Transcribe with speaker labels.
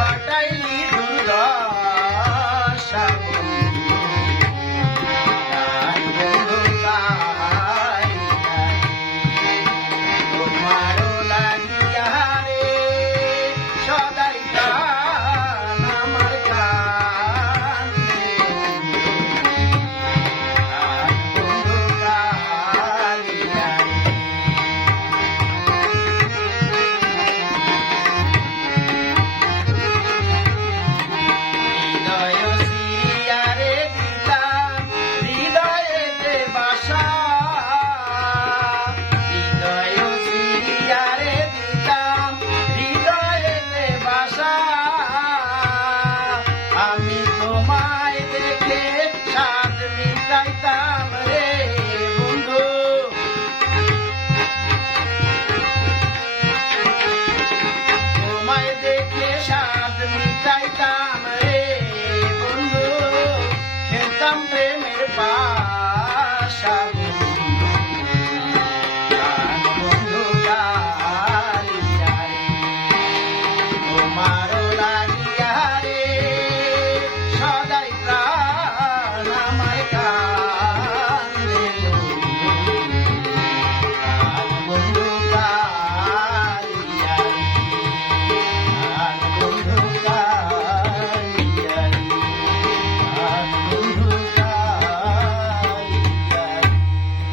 Speaker 1: பாட்ட